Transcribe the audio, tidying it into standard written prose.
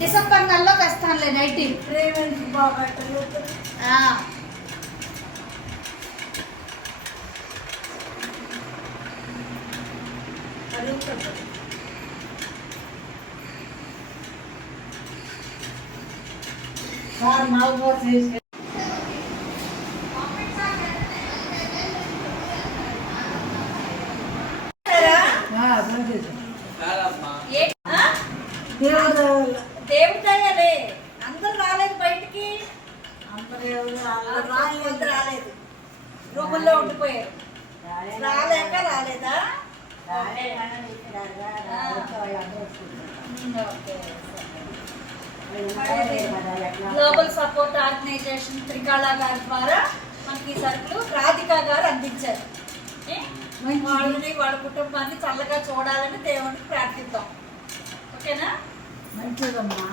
December నెలలో తెస్తానులే night బాగా sir మాకు దేవుడయ్యలే అందరు రాలేదు బయటికి రాలేదు రూముల్లో ఉండిపోయారు రాలేక రాలేదా గ్లోబల్ సపోర్ట్ ఆర్గనైజేషన్ త్రికాళ గారి ద్వారా మనకి సరుకులు రాధిక గారు అందించారు. వాళ్ళని వాళ్ళ కుటుంబాన్ని చల్లగా చూడాలని దేవుడిని ప్రార్థిద్దాం. ఓకేనా? మంచిదమ్మా.